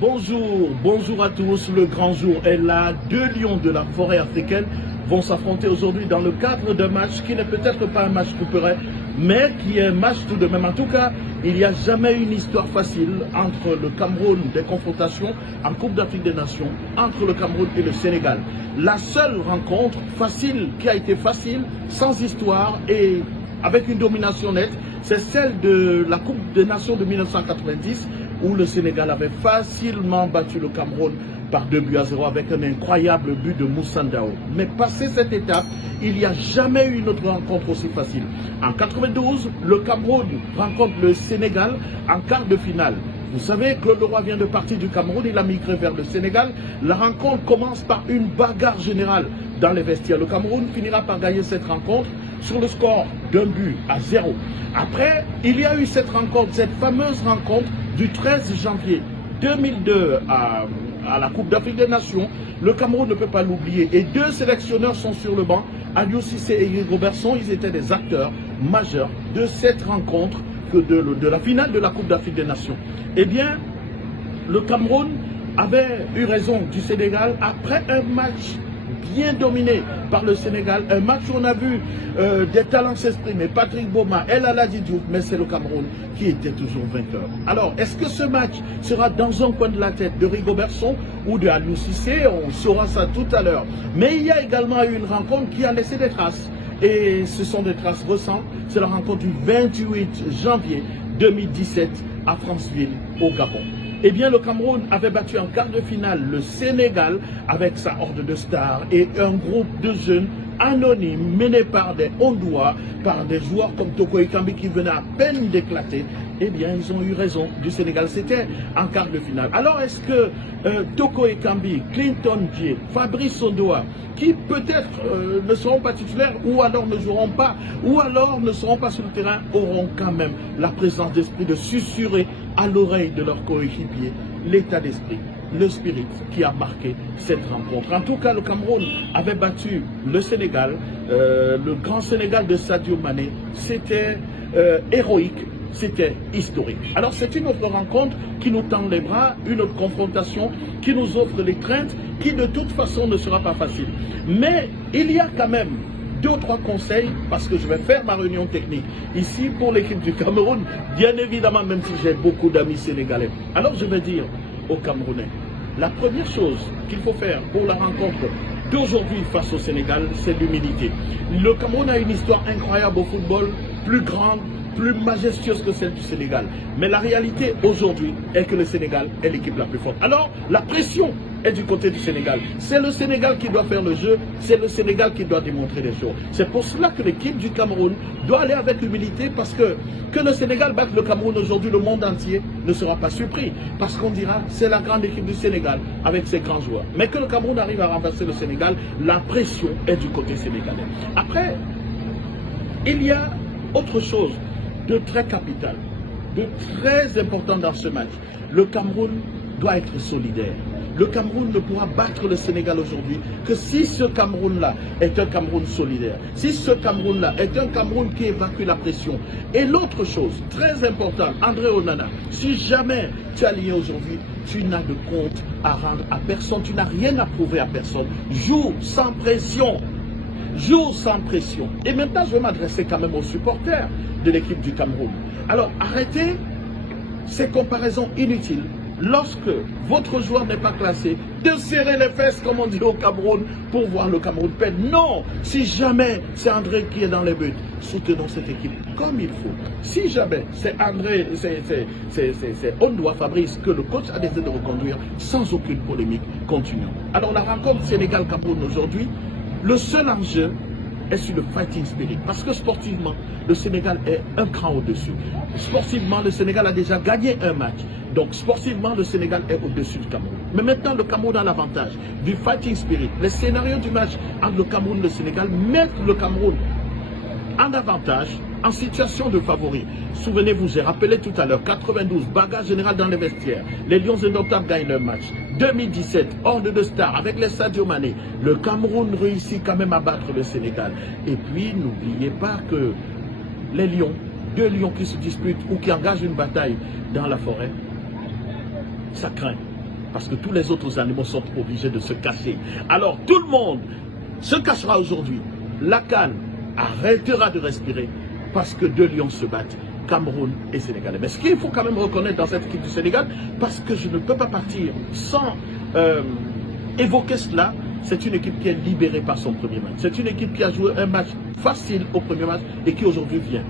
Bonjour, bonjour à tous. Le grand jour est là. Deux lions de la forêt africaine vont s'affronter aujourd'hui dans le cadre d'un match qui n'est peut-être pas un match couperé, mais qui est un match tout de même. En tout cas, il n'y a jamais une histoire facile entre le Cameroun, des confrontations en Coupe d'Afrique des Nations, entre le Cameroun et le Sénégal. La seule rencontre facile qui a été facile, sans histoire et avec une domination nette, c'est celle de la Coupe des Nations de 1990, où le Sénégal avait facilement battu le Cameroun par 2-0 avec un incroyable but de Moussa Ndao. Mais passé cette étape, il n'y a jamais eu une autre rencontre aussi facile. En 92, le Cameroun rencontre le Sénégal en quart de finale. Vous savez, Claude Leroy vient de partir du Cameroun, il a migré vers le Sénégal. La rencontre commence par une bagarre générale dans les vestiaires. Le Cameroun finira par gagner cette rencontre sur le score d'1-0. Après, il y a eu cette rencontre, cette fameuse rencontre du 13 janvier 2002 à la Coupe d'Afrique des Nations. Le Cameroun ne peut pas l'oublier. Et deux sélectionneurs sont sur le banc, Aliou Cissé et Eric Robertson. Ils étaient des acteurs majeurs de cette rencontre, de la finale de la Coupe d'Afrique des Nations. Eh bien, le Cameroun avait eu raison du Sénégal après un match bien dominé par le Sénégal, un match où on a vu des talents s'exprimer, Patrick Boma, El Hadji Diouf, mais c'est le Cameroun qui était toujours vainqueur. Alors, est-ce que ce match sera dans un coin de la tête de Rigobertson ou de Aliou Cissé? On saura ça tout à l'heure. Mais il y a également eu une rencontre qui a laissé des traces. Et ce sont des traces récentes. C'est la rencontre du 28 janvier 2017 à Franceville, au Gabon. Eh bien, le Cameroun avait battu en quart de finale le Sénégal avec sa horde de stars et un groupe de jeunes anonymes menés par des Hondois, par des joueurs comme Toko Ekambi qui venaient à peine d'éclater. Eh bien, ils ont eu raison du Sénégal. C'était en quart de finale. Alors, est-ce que Toko Ekambi, Clinton Dié, Fabrice Hondoa, qui peut-être ne seront pas titulaires ou alors ne joueront pas, ou alors ne seront pas sur le terrain, auront quand même la présence d'esprit de susurrer à l'oreille de leurs coéquipiers l'état d'esprit, le spirit qui a marqué cette rencontre. En tout cas, le Cameroun avait battu le Sénégal, le grand Sénégal de Sadio Mané. C'était héroïque, c'était historique. Alors c'est une autre rencontre qui nous tend les bras, une autre confrontation qui nous offre les craintes, qui de toute façon ne sera pas facile. Mais il y a quand même deux ou trois conseils, parce que je vais faire ma réunion technique ici pour l'équipe du Cameroun, bien évidemment, même si j'ai beaucoup d'amis sénégalais. Alors je vais dire aux Camerounais, la première chose qu'il faut faire pour la rencontre d'aujourd'hui face au Sénégal, c'est l'humilité. Le Cameroun a une histoire incroyable au football, plus grande, plus majestueuse que celle du Sénégal. Mais la réalité aujourd'hui est que le Sénégal est l'équipe la plus forte. Alors, la pression est du côté du Sénégal. C'est le Sénégal qui doit faire le jeu, c'est le Sénégal qui doit démontrer les choses. C'est pour cela que l'équipe du Cameroun doit aller avec humilité, parce que le Sénégal batte le Cameroun aujourd'hui, le monde entier ne sera pas surpris. Parce qu'on dira, c'est la grande équipe du Sénégal avec ses grands joueurs. Mais que le Cameroun arrive à renverser le Sénégal, la pression est du côté sénégalais. Après, il y a autre chose de très capital, de très important dans ce match. Le Cameroun doit être solidaire. Le Cameroun ne pourra battre le Sénégal aujourd'hui que si ce Cameroun-là est un Cameroun solidaire, si ce Cameroun-là est un Cameroun qui évacue la pression. Et l'autre chose, très importante, André Onana, si jamais tu as lié aujourd'hui, tu n'as de compte à rendre à personne, tu n'as rien à prouver à personne. Joue sans pression. Joue sans pression. Et maintenant, je vais m'adresser quand même aux supporters de l'équipe du Cameroun. Alors, arrêtez ces comparaisons inutiles. Lorsque votre joueur n'est pas classé, de serrer les fesses, comme on dit au Cameroun, pour voir le Cameroun perdre. Non, si jamais c'est André qui est dans les buts, soutenons cette équipe comme il faut. Si jamais c'est André, c'est Hondoa Fabrice que le coach a décidé de reconduire, sans aucune polémique, continuons. Alors la rencontre Sénégal-Cameroun aujourd'hui, le seul enjeu est sur le fighting spirit. Parce que sportivement, le Sénégal est un cran au-dessus. Sportivement, le Sénégal a déjà gagné un match. Donc sportivement, le Sénégal est au-dessus du Cameroun. Mais maintenant, le Cameroun a l'avantage du fighting spirit. Les scénarios du match entre le Cameroun et le Sénégal mettent le Cameroun en avantage, en situation de favori. Souvenez-vous, j'ai rappelé tout à l'heure, 92, bagarre générale dans les vestiaires. Les Lions indomptables gagnent leur match. 2017, horde de stars avec les Sadio Mané. Le Cameroun réussit quand même à battre le Sénégal. Et puis, n'oubliez pas que les Lions, deux Lions qui se disputent ou qui engagent une bataille dans la forêt, ça craint. parce que tous les autres animaux sont obligés de se cacher. Alors tout le monde se cachera aujourd'hui. La CAN arrêtera de respirer parce que deux lions se battent, Cameroun et Sénégalais. Mais ce qu'il faut quand même reconnaître dans cette équipe du Sénégal, parce que je ne peux pas partir sans évoquer cela, c'est une équipe qui est libérée par son premier match. C'est une équipe qui a joué un match facile au premier match et qui aujourd'hui vient.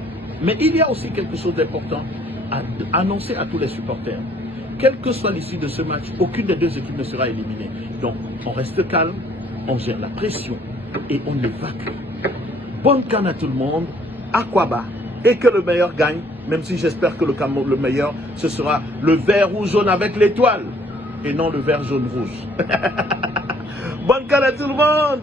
Mais il y a aussi quelque chose d'important à annoncer à tous les supporters. Quelle que soit l'issue de ce match, aucune des deux équipes ne sera éliminée. Donc, on reste calme, on gère la pression et on évacue. Bonne CAN à tout le monde, Aquaba, et que le meilleur gagne, même si j'espère que le meilleur, ce sera le vert ou jaune avec l'étoile, et non le vert jaune rouge. Bonne CAN à tout le monde!